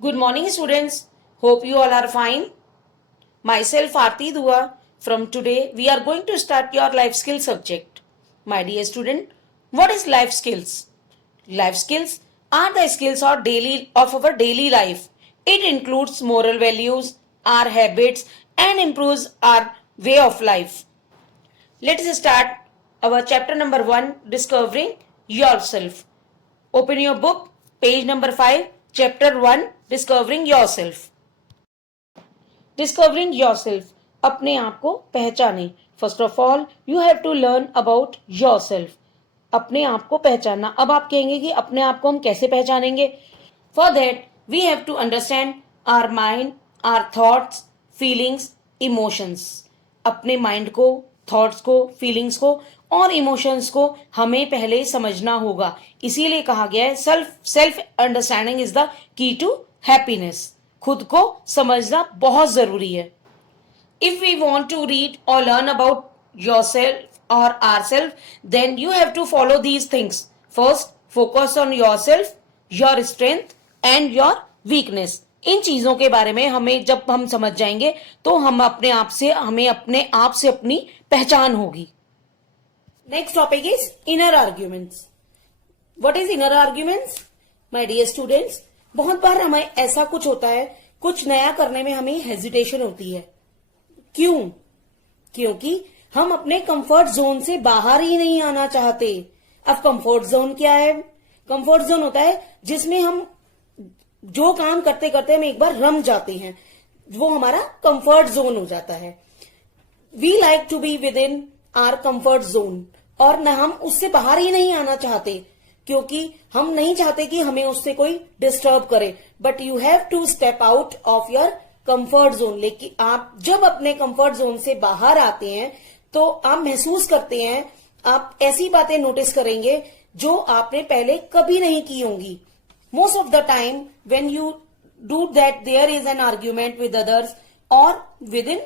Good morning, students. Hope you all are fine. Myself, Aarti Dua. From today, we are going to start your life skills subject. My dear student, what is life skills? Life skills are the skills of our daily life. It includes moral values, our habits, and improves our way of life. Let us start our chapter number 1, Discovering Yourself. Open your book, page number 5, chapter 1, Discovering Yourself. Discovering yourself, अपने आप को पहचाने. First of all you have to learn about yourself. अपने आप को पहचानना. अब आप कहेंगे कि अपने आप को हम कैसे पहचानेंगे. For that we have to understand our mind, our thoughts, feelings, emotions. अपने माइंड को, थॉट्स को, फीलिंग्स को और इमोशंस को हमें पहले समझना होगा. इसीलिए कहा गया है self understanding is the key to happiness. खुद को समझना बहुत जरूरी है. If we want to read or learn about yourself or ourself, then you have to follow these things. First, focus on yourself, your strength and your weakness. इन चीजों के बारे में हमें जब हम समझ जाएंगे तो हमें अपने आप से अपनी पहचान होगी. Next topic is inner arguments. What is inner arguments? My dear students, बहुत बार हमें ऐसा कुछ होता है, कुछ नया करने में हमें हेजिटेशन होती है. क्यों? क्योंकि हम अपने कंफर्ट जोन से बाहर ही नहीं आना चाहते. अब कंफर्ट जोन क्या है? कंफर्ट जोन होता है जिसमें हम जो काम करते करते हम एक बार रम जाते हैं, वो हमारा कंफर्ट जोन हो जाता है. We like to be within our comfort zone, और न हम उससे बाहर ही नहीं आना चाहते क्योंकि हम नहीं चाहते कि हमें उससे कोई डिस्टर्ब करे. But you have to step out of your comfort zone. लेकिन आप जब अपने कंफर्ट जोन से बाहर आते हैं तो आप महसूस करते हैं, आप ऐसी बातें नोटिस करेंगे जो आपने पहले कभी नहीं की होंगी. Most of the time when you do that, there is an argument with others or within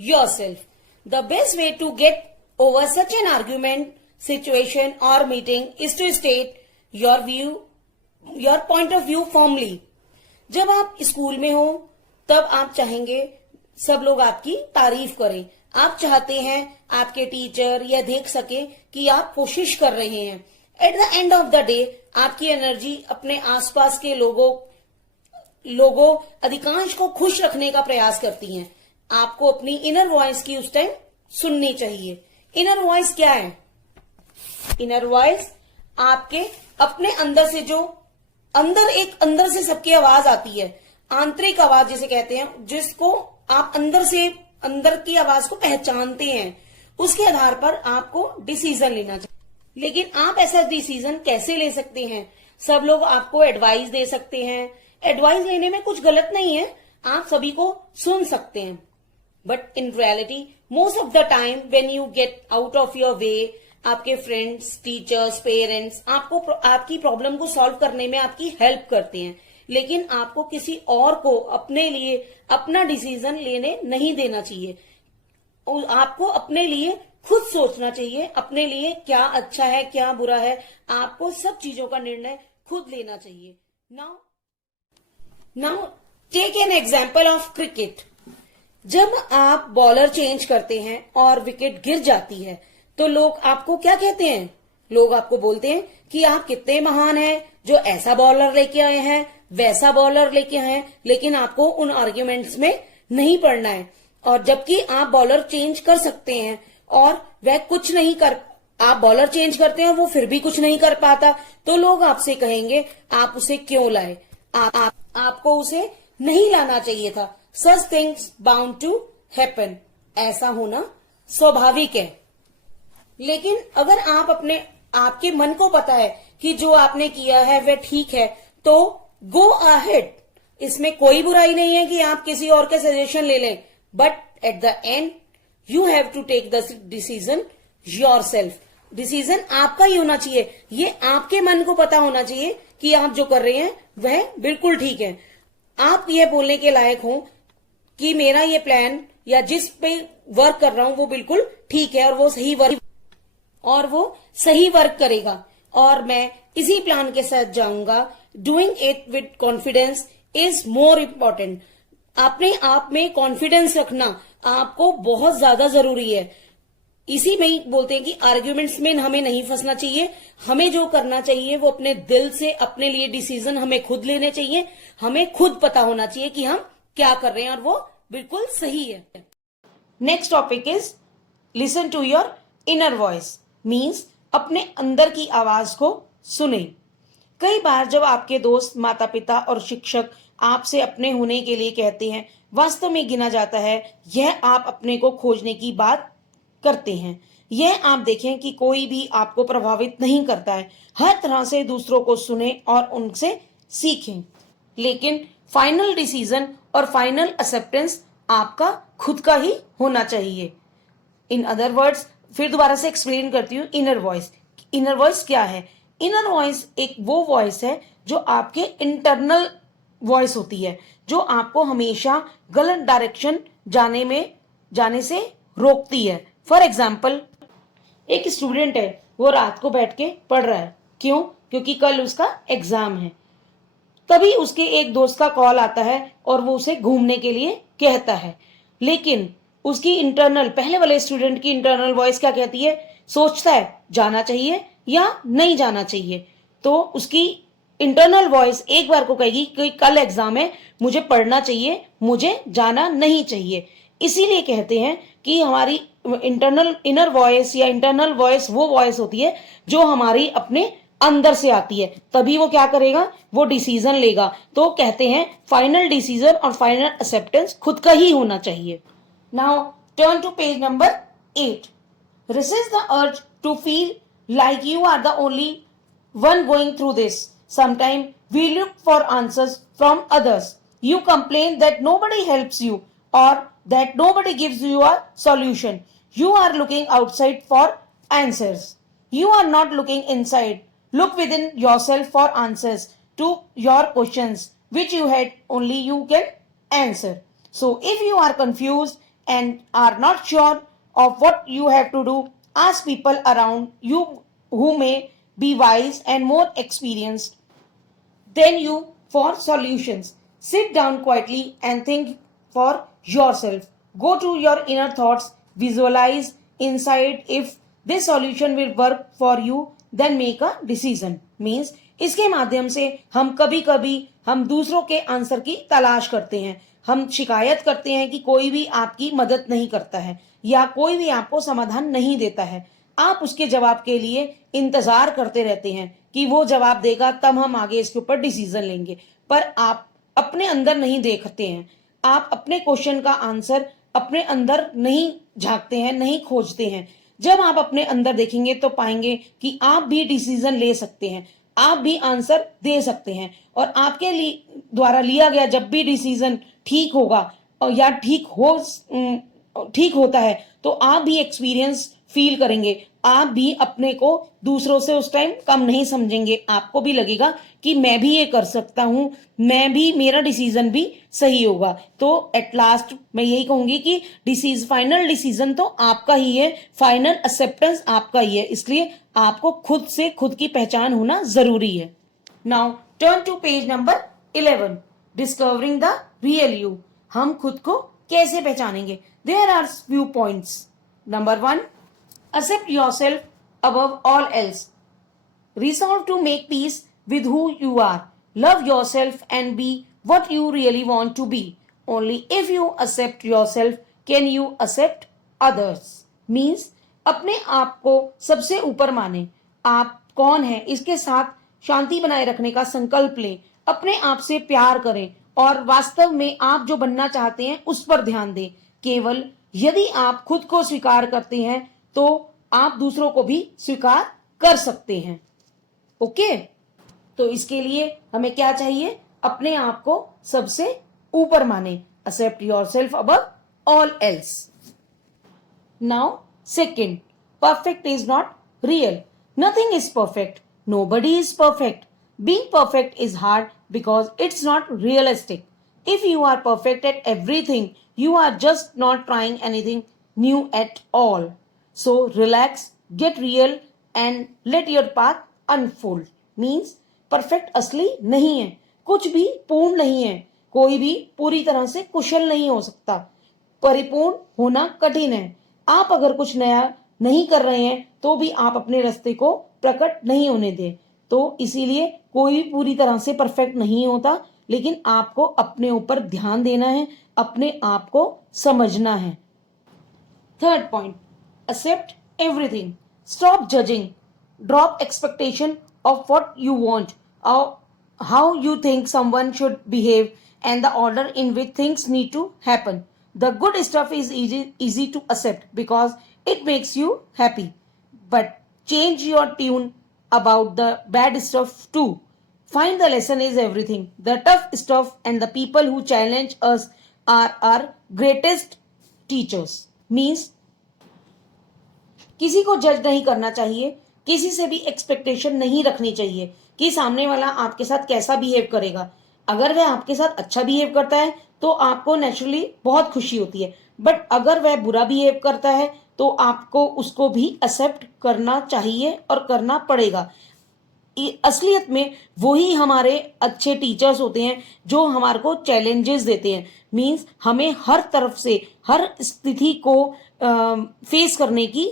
yourself. The best way to get over such an argument, situation or meeting is to state your point of view firmly. जब आप school में हो तब आप चाहेंगे सब लोग आपकी तारीफ करें. आप चाहते हैं आपके टीचर यह देख सके कि आप कोशिश कर रहे हैं. Eight the end of the day आपकी एनर्जी अपने आसपास के लोगों अधिकांश को खुश रखने का प्रयास करती हैं. आपको अपनी इनर वॉइस की उस टाइम सुननी चाहिए. इनर वॉइस क्या है? इनर वॉइस आपके अपने अंदर से जो अंदर से सबकी आवाज आती है, आंतरिक आवाज जिसे कहते हैं, जिसको आप अंदर की आवाज को पहचानते हैं. उसके आधार पर आपको डिसीजन लेना चाहिए. लेकिन आप ऐसा डिसीजन कैसे ले सकते हैं? सब लोग आपको एडवाइस दे सकते हैं. एडवाइस लेने में कुछ गलत नहीं है, आप सभी को सुन सकते हैं. But in reality most of the time when you get out of your way, आपके फ्रेंड्स, टीचर्स, पेरेंट्स आपकी प्रॉब्लम को सॉल्व करने में आपकी हेल्प करते हैं. लेकिन आपको किसी और को अपने लिए अपना डिसीजन लेने नहीं देना चाहिए. आपको अपने लिए खुद सोचना चाहिए, अपने लिए क्या अच्छा है, क्या बुरा है. आपको सब चीजों का निर्णय खुद लेना चाहिए. Now take an example of cricket. जब आप बॉलर चेंज करते हैं और विकेट गिर जाती है तो लोग आपको क्या कहते हैं? लोग आपको बोलते हैं कि आप कितने महान हैं जो ऐसा बॉलर लेके आए हैं, वैसा बॉलर लेके आए हैं. लेकिन आपको उन आर्ग्यूमेंट्स में नहीं पड़ना है. और जबकि आप बॉलर चेंज कर सकते हैं और वह कुछ नहीं कर, आप बॉलर चेंज करते हैं वो फिर भी कुछ नहीं कर पाता, तो लोग आपसे कहेंगे आप उसे क्यों लाए, आपको उसे नहीं लाना चाहिए था. Such things bound to happen. ऐसा होना स्वाभाविक है. लेकिन अगर आपके मन को पता है कि जो आपने किया है वह ठीक है, तो गो अहेड. इसमें कोई बुराई नहीं है कि आप किसी और के सजेशन ले लें. But at the end you have to take the decision yourself. Decision आपका ही होना चाहिए. ये आपके मन को पता होना चाहिए कि आप जो कर रहे हैं वह बिल्कुल ठीक है. आप ये बोलने के लायक हो कि मेरा ये प्लान या जिस पे वर्क कर रहा हूं वो बिल्कुल ठीक है और वो सही वर्क करेगा और मैं इसी प्लान के साथ जाऊंगा doing it with confidence is more important. अपने आप में कॉन्फिडेंस रखना आपको बहुत ज्यादा जरूरी है। इसी में ही बोलते हैं कि आर्ग्यूमेंट्स में हमें नहीं फंसना चाहिए। हमें जो करना चाहिए वो अपने दिल से अपने लिए डिसीजन हमें खुद लेने चाहिए। हमें खुद पता होना चाहिए कि हम क्या कर रहे हैं और वो बिल्कुल सही है। Next topic is listen to your inner voice, means अपने अंदर की आवाज को सुने। कई बार जब आपके दोस्त, माता पिता और शिक्षक आपसे अपने होने के लिए कहते हैं, वास्तव में गिना जाता है यह आप अपने को खोजने की बात करते हैं। यह आप देखें कि कोई भी आपको प्रभावित नहीं करता है। हर तरह से दूसरों को सुने और उनसे सीखें, लेकिन फाइनल डिसीजन और फाइनल एक्सेप्टेंस आपका खुद का ही होना चाहिए। इन अदर वर्ड्स, फिर दोबारा से एक्सप्लेन करती हूँ। इनर वॉइस, इनर वॉइस क्या है? इनर वॉइस एक वो वॉइस है जो आपके इंटरनल वॉइस होती है, जो आपको हमेशा गलत डायरेक्शन जाने से रोकती है। फॉर एग्जाम्पल, एक स्टूडेंट है, वो रात को बैठ के पढ़ रहा है। क्यों? क्योंकि कल उसका एग्जाम है। तभी उसके एक दोस्त का कॉल आता है और वो उसे घूमने के लिए कहता है, लेकिन उसकी इंटरनल, पहले वाले स्टूडेंट की इंटरनल वॉइस क्या कहती है? सोचता है जाना चाहिए या नहीं जाना चाहिए। तो उसकी इंटरनल वॉइस एक बार को कहेगी कि कल एग्जाम है, मुझे पढ़ना चाहिए, मुझे जाना नहीं चाहिए। इसीलिए कहते हैं कि हमारी इंटरनल इनर वॉइस या इंटरनल वॉइस वो वॉइस होती है जो हमारी अपने अंदर से आती है। तभी वो क्या करेगा? वो डिसीजन लेगा। तो कहते हैं फाइनल डिसीजन और फाइनल एक्सेप्टेंस खुद का ही होना चाहिए। Now turn to page number 8। Resist the urge to feel like you are the only one going through this. Sometimes we look for answers from others. You complain that nobody helps you or that nobody gives you a solution. You are looking outside for answers. You are not looking inside. Look within yourself for answers to your questions, which you had only you can answer. So if you are confused and are not sure of what you have to do, ask people around you who may be wise and more experienced than you for solutions. Sit down quietly and think for yourself. Go to your inner thoughts, visualize inside if this solution will work for you, then make a decision. Means इसके माध्यम से हम कभी कभी हम दूसरों के answer की तलाश करते हैं। हम शिकायत करते हैं कि कोई भी आपकी मदद नहीं करता है या कोई भी आपको समाधान नहीं देता है। आप उसके जवाब के लिए इंतजार करते रहते हैं कि वो जवाब देगा, तब हम आगे इसके ऊपर डिसीजन लेंगे। पर आप अपने अंदर नहीं देखते हैं। आप अपने क्वेश्चन का आंसर अपने अंदर नहीं झांकते हैं, नहीं खोजते हैं। जब आप अपने अंदर देखेंगे तो पाएंगे कि आप भी डिसीजन ले सकते हैं, आप भी आंसर दे सकते हैं। और आपके द्वारा लिया गया जब भी डिसीजन ठीक होगा और या ठीक होता है, तो आप भी एक्सपीरियंस फील करेंगे। आप भी अपने को दूसरों से उस टाइम कम नहीं समझेंगे। आपको भी लगेगा कि मैं भी ये कर सकता हूं, मैं भी, मेरा डिसीजन भी सही होगा। तो एट लास्ट मैं यही कहूंगी कि फाइनल डिसीजन तो आपका ही है, फाइनल एक्सेप्टेंस आपका ही है। इसलिए आपको खुद से खुद की पहचान होना जरूरी है। Now turn to page number 11। Discovering the real you. हम खुद को कैसे पहचानेंगे? There are few points. Number 1, accept yourself above all else. Resolve to make peace with who you are. Love yourself and be what you really want to be. Only if you accept yourself can you accept others. Means अपने आप को सबसे ऊपर माने। आप कौन हैं इसके साथ शांति बनाए रखने का संकल्प लें। अपने आप से प्यार करें और वास्तव में आप जो बनना चाहते हैं उस पर ध्यान दें। केवल यदि आप खुद को स्वीकार करते हैं तो आप दूसरों को भी स्वीकार कर सकते हैं। ओके? तो इसके लिए हमें क्या चाहिए? अपने आप को सबसे ऊपर माने। Accept yourself above all else. Now second, perfect is not real. Nothing is perfect, nobody is perfect. Being perfect is hard because it's not realistic. If you are perfect at everything, you are just not trying anything new at all. So relax, get real and let your path unfold. Means perfect असली नहीं है, कुछ भी पूर्ण नहीं है, कोई भी पूरी तरह से कुशल नहीं हो सकता, परिपूर्ण होना कठिन है। आप अगर कुछ नया नहीं कर रहे हैं तो भी आप अपने रास्ते को प्रकट नहीं होने दें। तो इसीलिए कोई भी पूरी तरह से परफेक्ट नहीं होता, लेकिन आपको अपने ऊपर ध्यान देना है, अपने आप को समझना है। Third point, accept everything. Stop judging. Drop expectation of what you want, or how you think someone should behave, and the order in which things need to happen. The good stuff is easy to accept because it makes you happy. But change your tune about the bad stuff too. Find the lesson is everything. The tough stuff and the people who challenge us are our greatest teachers. Means किसी को जज नहीं करना चाहिए, किसी से भी expectation नहीं रखनी चाहिए कि सामने वाला आपके साथ कैसा बिहेव करेगा। अगर वह आपके साथ अच्छा बिहेव करता है तो आपको नेचुरली बहुत खुशी होती है, बट अगर वह बुरा बिहेव करता है तो आपको उसको भी एक्सेप्ट करना चाहिए और करना पड़ेगा। असलियत में वही हमारे अच्छे टीचर्स होते हैं जो हमारे को चैलेंजेस देते हैं। मीन्स हमें हर तरफ से हर स्थिति को फेस करने की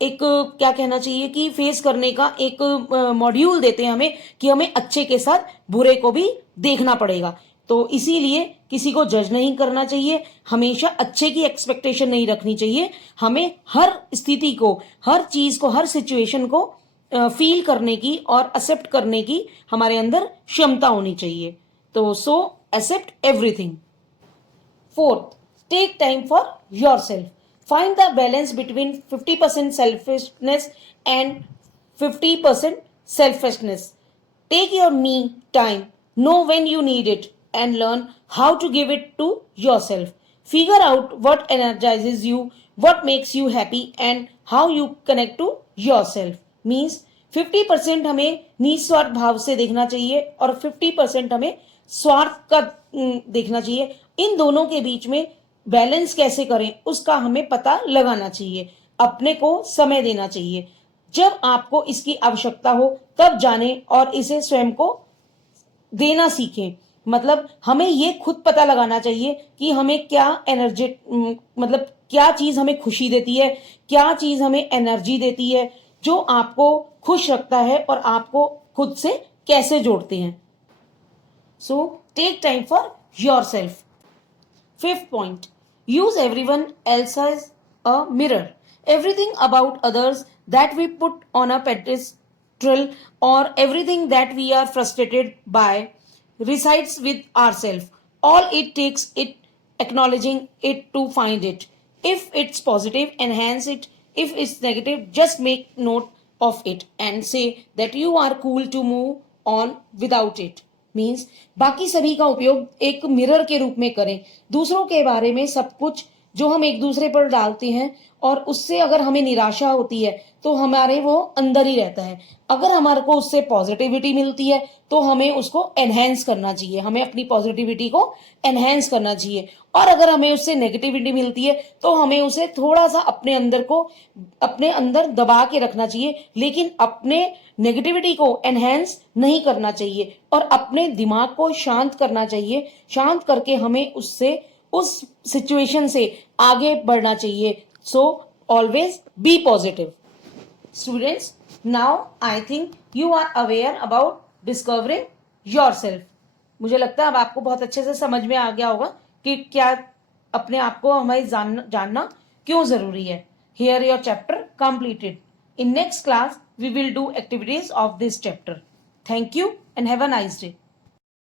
एक क्या कहना चाहिए कि फेस करने का एक मॉड्यूल देते हैं हमें, कि हमें अच्छे के साथ बुरे को भी देखना पड़ेगा। तो इसीलिए किसी को जज नहीं करना चाहिए, हमेशा अच्छे की एक्सपेक्टेशन नहीं रखनी चाहिए। हमें हर स्थिति को, हर चीज को, हर सिचुएशन को फील करने की और एक्सेप्ट करने की हमारे अंदर क्षमता होनी चाहिए। तो so accept everything. Fourth, take time for yourself. Find the balance between 50% selfishness and 50% selfishness. Take your me time, know when you need it, and learn how to give it to yourself. Figure out what energizes you, what makes you happy, and how you connect to yourself. Means 50% हमें निस्वार्थ भाव से देखना चाहिए और 50% हमें स्वार्थ का देखना चाहिए। इन दोनों के बीच में बैलेंस कैसे करें उसका हमें पता लगाना चाहिए, अपने को समय देना चाहिए। जब आपको इसकी आवश्यकता हो तब जाने और इसे स्वयं को देना सीखें। मतलब हमें ये खुद पता लगाना चाहिए कि हमें क्या एनर्जी, मतलब क्या चीज हमें खुशी देती है, क्या चीज हमें एनर्जी देती है, जो आपको खुश रखता है और आपको खुद से कैसे जोड़ते हैं। So take time for yourself. Fifth point, use everyone else as a mirror. Everything about others that we put on a pedestal or everything that we are frustrated by resides with ourselves. All it takes is acknowledging it to find it. If it's positive, enhance it. If it's negative, just make note of it and say that you are cool to move on without it. Means बाकी सभी का उपयोग एक mirror के रूप में करें। दूसरों के बारे में सब कुछ जो हम एक दूसरे पर डालते हैं और उससे अगर हमें निराशा होती है तो हमारे वो अंदर ही रहता है। अगर हमारे को उससे पॉजिटिविटी मिलती है तो हमें उसको एनहेंस करना चाहिए, हमें अपनी पॉजिटिविटी को एनहेंस करना चाहिए। और अगर हमें उससे नेगेटिविटी मिलती है तो हमें उसे थोड़ा सा अपने अंदर को, अपने अंदर दबा के रखना चाहिए, लेकिन अपने नेगेटिविटी को एनहेंस नहीं करना चाहिए और अपने दिमाग को शांत करना चाहिए। शांत करके हमें उससे, उस सिचुएशन से आगे बढ़ना चाहिए। So always be positive. Students, now I think you are aware about discovering yourself. मुझे लगता है अब आपको बहुत अच्छे से समझ में आ गया होगा कि क्या अपने आप को हमें जानना क्यों जरूरी है। Here your chapter completed. In next class, we will do activities of this chapter. Thank you and have a nice day.